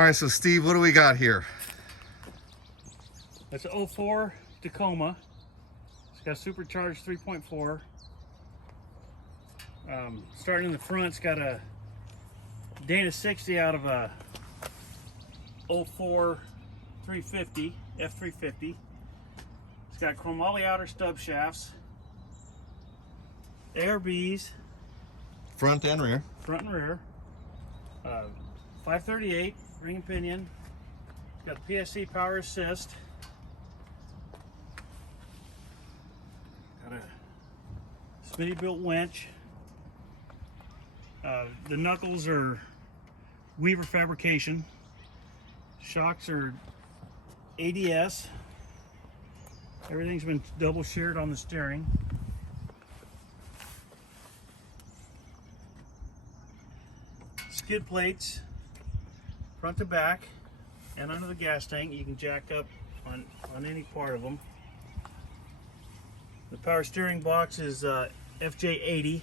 All right, so Steve, what do we got here? That's an 04 Tacoma. It's got supercharged 3.4. Starting in the front, it's got a Dana 60 out of a 04 350, F350. It's got chromoly outer stub shafts, AirBags, Front and rear. front and rear, 538 ring and pinion. It's got the PSC power assist. Got a Smitty built winch. The knuckles are Weaver fabrication. Shocks are ADS. Everything's been double sheared on the steering. Skid plates, front to back, and under the gas tank. You can jack up on any part of them. The power steering box is FJ80.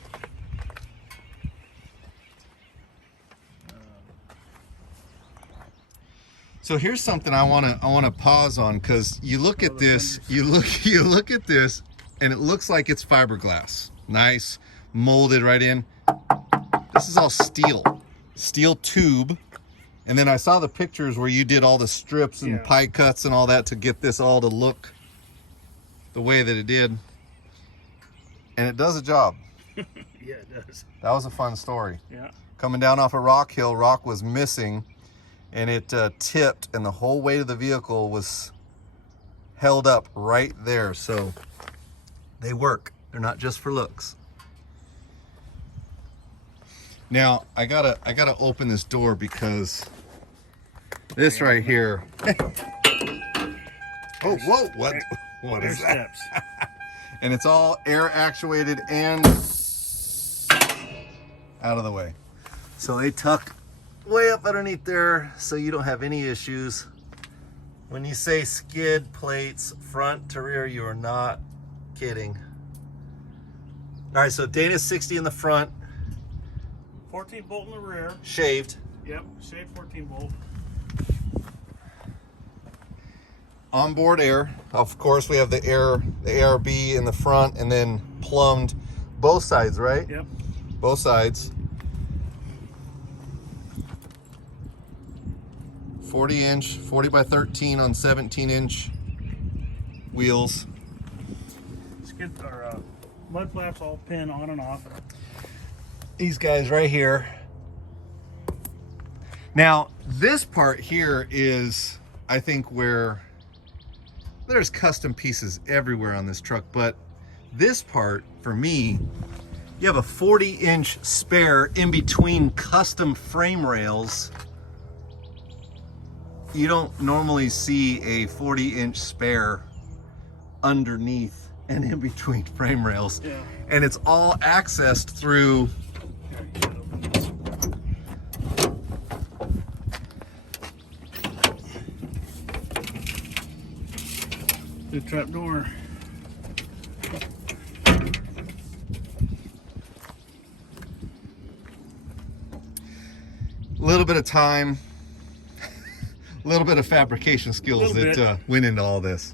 So here's something I wanna pause on, because you look at this, you look at this, and it looks like it's fiberglass, nice, molded right in. This is all steel tube, and then I saw the pictures where you did all the strips and pie cuts and all that to get this all to look the way that it did, and it does a job. Yeah, it does. That was a fun story. Yeah. Coming down off a rock hill, rock was missing, and it tipped, and the whole weight of the vehicle was held up right there. So they work. They're not just for looks. Now I gotta open this door, because this right here. Oh, whoa! What is that? Steps. And it's all air actuated and out of the way. So they tuck way up underneath there, so you don't have any issues. When you say skid plates front to rear, you are not kidding. All right, so Dana 60 in the front. 14 bolt in the rear. Shaved. Yep, shaved 14 bolt. Onboard air. Of course, we have the ARB in the front, and then plumbed both sides, right? Yep. Both sides. 40 by 13 on 17-inch wheels. Skid or mud flaps all pin on and off. These guys right here. Now, this part here is, I think, where there's custom pieces everywhere on this truck, but this part, for me, you have a 40-inch spare in between custom frame rails. You don't normally see a 40-inch spare underneath and in between frame rails. Yeah. And it's all accessed through the trap door. a little bit of time, a little bit of fabrication skills that went into all this.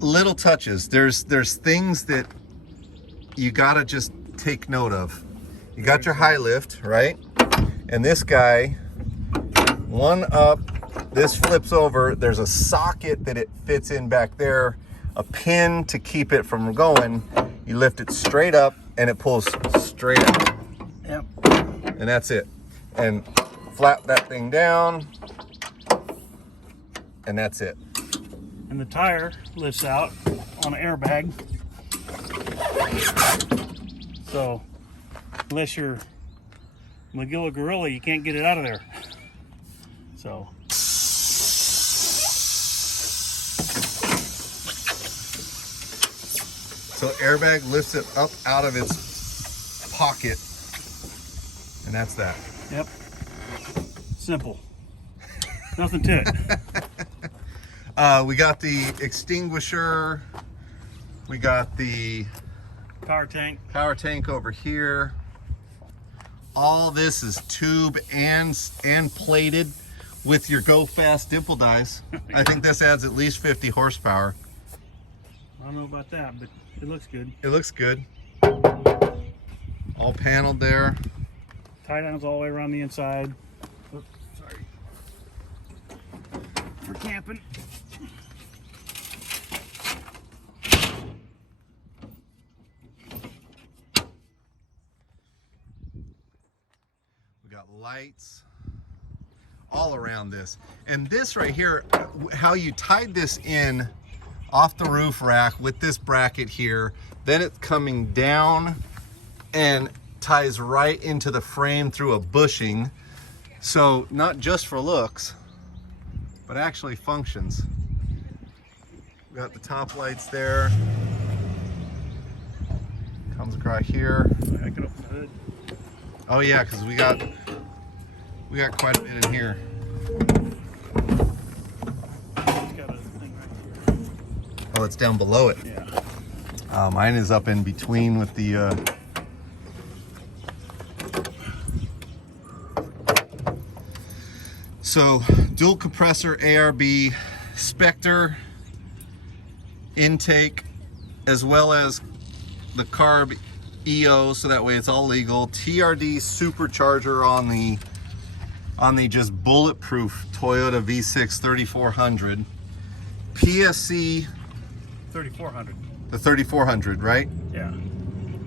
Little touches. There's things that you gotta just take note of. You got your high lift, right? And this guy, one up, this flips over. There's a socket that it fits in back there, a pin to keep it from going. You lift it straight up and it pulls straight out. Yep. And that's it. And flap that thing down, and that's it. And the tire lifts out on an airbag. So unless you're McGill Gorilla, you can't get it out of there. So airbag lifts it up out of its pocket, and that's that. yep. Simple. Nothing to it. We got the extinguisher. We got the Power tank. power tank over here. All this is tube and plated with your go fast dimple dies. I think this adds at least 50 horsepower. I don't know about that, but it looks good. It looks good. All paneled there. Tie downs all the way around the inside. Oops, sorry. For camping. We got lights all around this. And this right here, how you tied this in off the roof rack with this bracket here, then it's coming down and ties right into the frame through a bushing. So not just for looks, but actually functions. We got the top lights there. Comes across here. I can open the hood. Oh yeah, because we got quite a bit in here. It's got a thing right here. Oh, it's down below it. Yeah. Mine is up in between with the so dual compressor ARB Spectre intake, as well as the carb EO, so that way it's all legal. TRD Supercharger on the just bulletproof Toyota V6 3400. PSC 3400. the 3400, right? Yeah.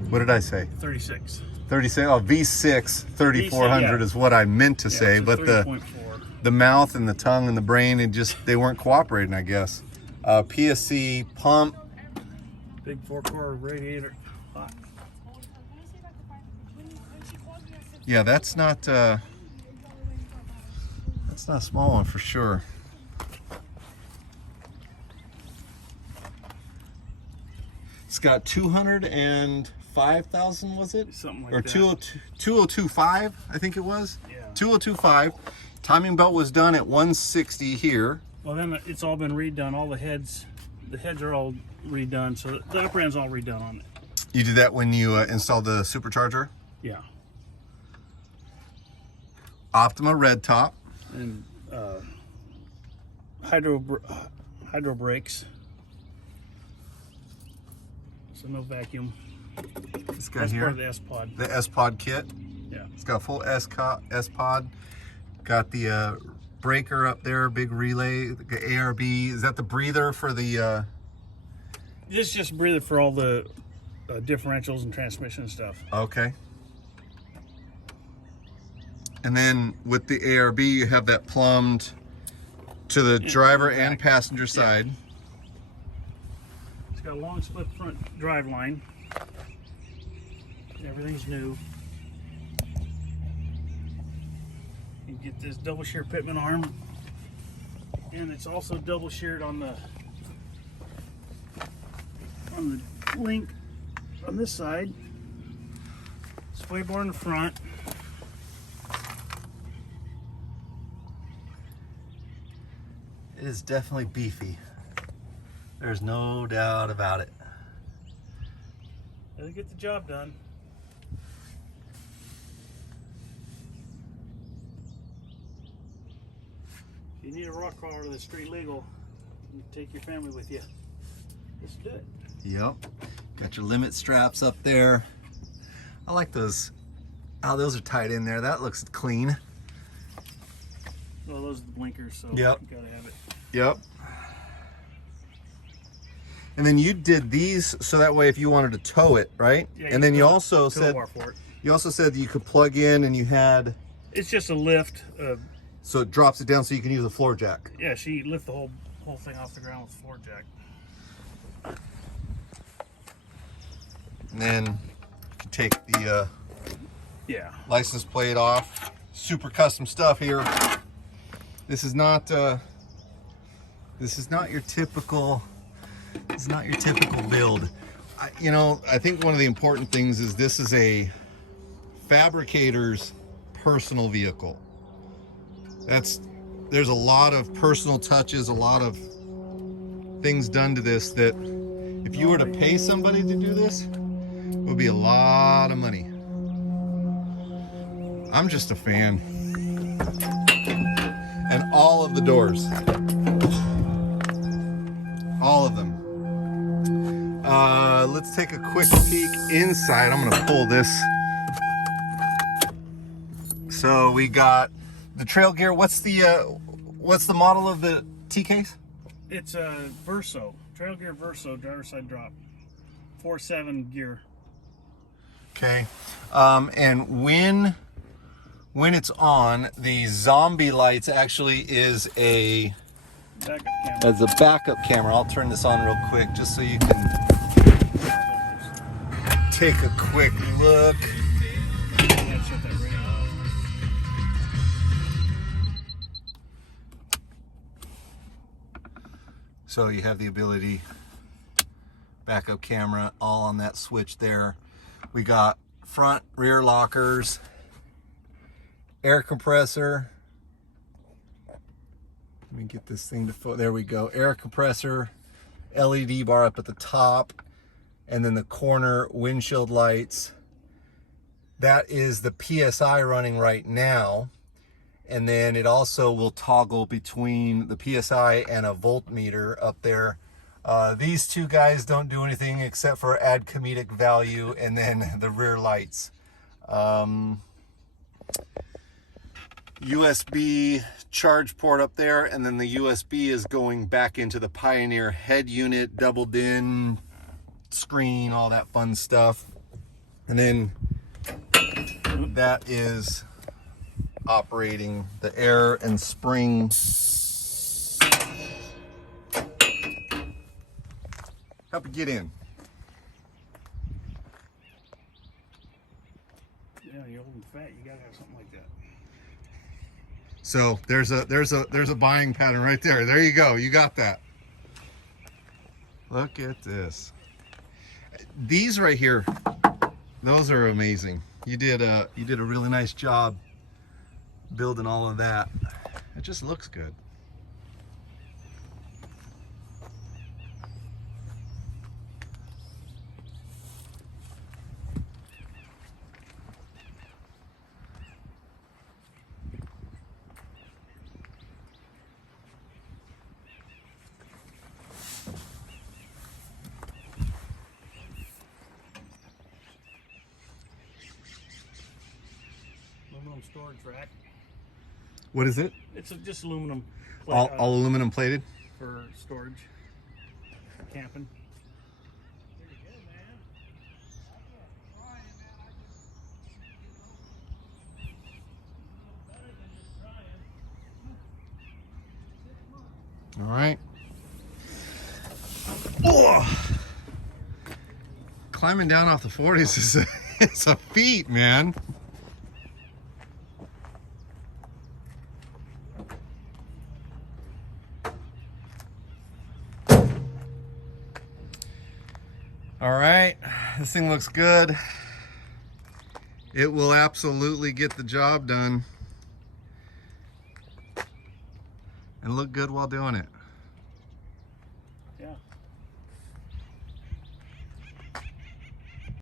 What did I say? 36. 36. Oh, V6 3400 yeah. is what I meant to say, it's a but 3.4. the mouth and the tongue and the brain, they weren't cooperating, I guess. PSC pump. Big 4-core radiator. Hot. Yeah, that's not a small one for sure. It's got 205,000, was it? Something like or that. 2025, I think it was. Yeah. 2025. Timing belt was done at 160 here. Well, then it's all been redone. All the heads are all redone. So the upper end's all redone on it. You did that when you installed the supercharger? Yeah. Optima red top. And hydro brakes. So no vacuum. This guy That's here. part of the S-Pod. The S-Pod kit. Yeah. It's got a full S-Pod. Got the breaker up there, big relay, the ARB. Is that the breather for the... This is just a breather for all the differentials and transmission stuff. Okay. And then with the ARB, you have that plumbed to the driver and passenger side. It's got a long split front drive line. Everything's new. You get this double shear pitman arm, and it's also double sheared on the link on this side. Sway bar in the front. It is definitely beefy. There's no doubt about it. It'll get the job done. If you need a rock crawler that's street legal, you take your family with you. Let's do it. Yep. Got your limit straps up there. I like those, how those are tied in there. That looks clean. Well, those are the blinkers, so Yep. you gotta have it. Yep. And then you did these so that way if you wanted to tow it, right? Yeah, and then you tow also a said bar for it. you also said that you could plug in and you had, It's just a lift. so it drops it down so you can use a floor jack. Yeah, she lift the whole thing off the ground with a floor jack. And then you can take the Yeah. license plate off. Super custom stuff here. This is not your typical. It's not your typical build. I think one of the important things is this is a fabricator's personal vehicle. There's a lot of personal touches, a lot of things done to this that if you were to pay somebody to do this, it would be a lot of money. I'm just a fan. And all of the doors. All of them. Let's take a quick peek inside. I'm gonna pull this. So we got the trail gear. What's the model of the T case? It's a Verso, Trail Gear Verso, driver's side drop, 4.7 gear. Okay, and when it's on, the zombie lights actually is a backup camera. I'll turn this on real quick just so you can take a quick look. Yeah, shut that radio off. So you have the ability, backup camera, all on that switch there. We got front, rear lockers, air compressor. Let me get this thing to there we go. Air compressor, LED bar up at the top, and then the corner windshield lights. That is the PSI running right now. And then it also will toggle between the PSI and a voltmeter up there. These two guys don't do anything except for add comedic value, and then the rear lights. USB charge port up there, and then the USB is going back into the Pioneer head unit, double DIN, screen, all that fun stuff. And then that is operating the air and spring. Help you get in. Yeah, you're old and fat. You gotta have something like that. So there's a buying pattern right there. There you go. You got that. Look at this. These right here, those are amazing. You did a really nice job building all of that. It just looks good. Aluminum storage rack. What is it? It's just aluminum. All aluminum plated? For storage. For camping. All right. Oh. Climbing down off the 40s is it's a feat, man. All right, this thing looks good. It will absolutely get the job done and look good while doing it.